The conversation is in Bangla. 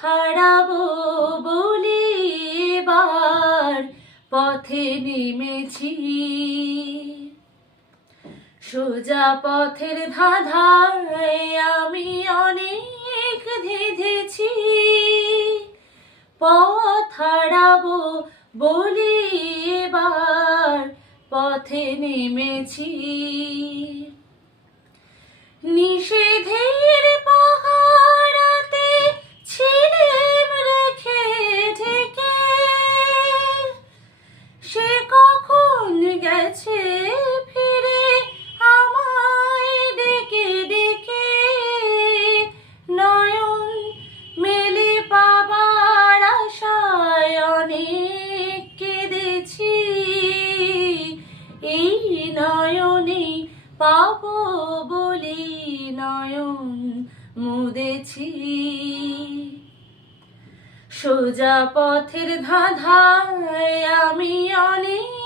হারাবো বলে এবার পথে নেমেছি। সোজা পথের ধাঁধায় আমি অনেক ধেঁধেছি। পথ হারাবো বলে এবার পথে নেমেছি। নিষেধের পাহারাতে ছিলেম রেখে ঢেকে, সে কখন গেছে ফিরে আমায় ডেকে ডেকে। নয়ন মেলে পাবার আশায় অনেক কেঁদেছি। এই নয়নে পাবো বলি নয়ন মুদেছি। সোজা পথের ধাঁধায় আমি অনেক